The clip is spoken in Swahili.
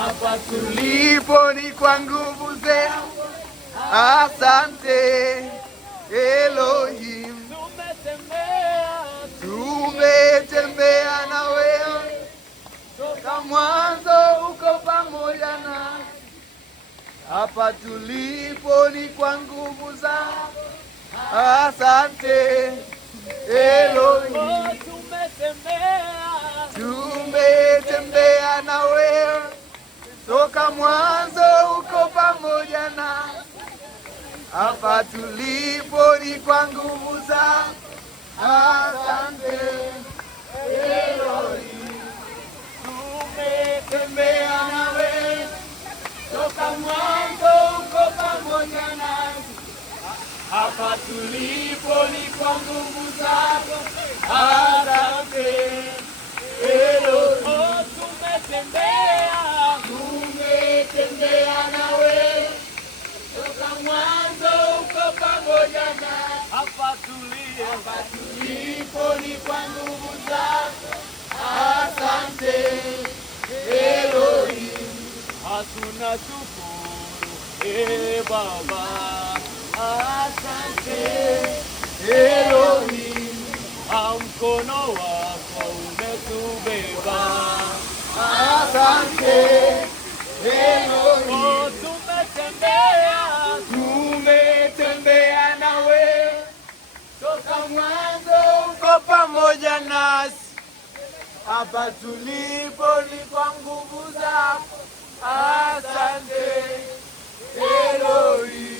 hapa tulipo ni kwa nguvu zenu. Asante Elohim, tumetembea na wewe toka mwanzo, uko pamoja nasi. Hapa tulipo ni kwa nguvu zako. Asante Elohim, tumetembea na wewe toka mwanzo, uko pamoja nasi. Hapa tulipo ni kwa nguvu zako. Asante Elohim, tumetembea na wewe toka mwanzo, uko pamoja nasi. Hapa tulipo ni kwa nguvu zako. Asante Elohim, tumetembea na wewe toka mwanzo, uko pamoja nasi. Hapa tulipo ni kwa nguvu zako. Asante Elohim, hatuna shukuru Baba. Asante Elohim, mkono wako umetubeba. Asante Elohim, tumetembea na wewe toka mwanzo, uko pamoja nasi. Hapa tulipo ni kwa nguvu zako. Asante Elohim.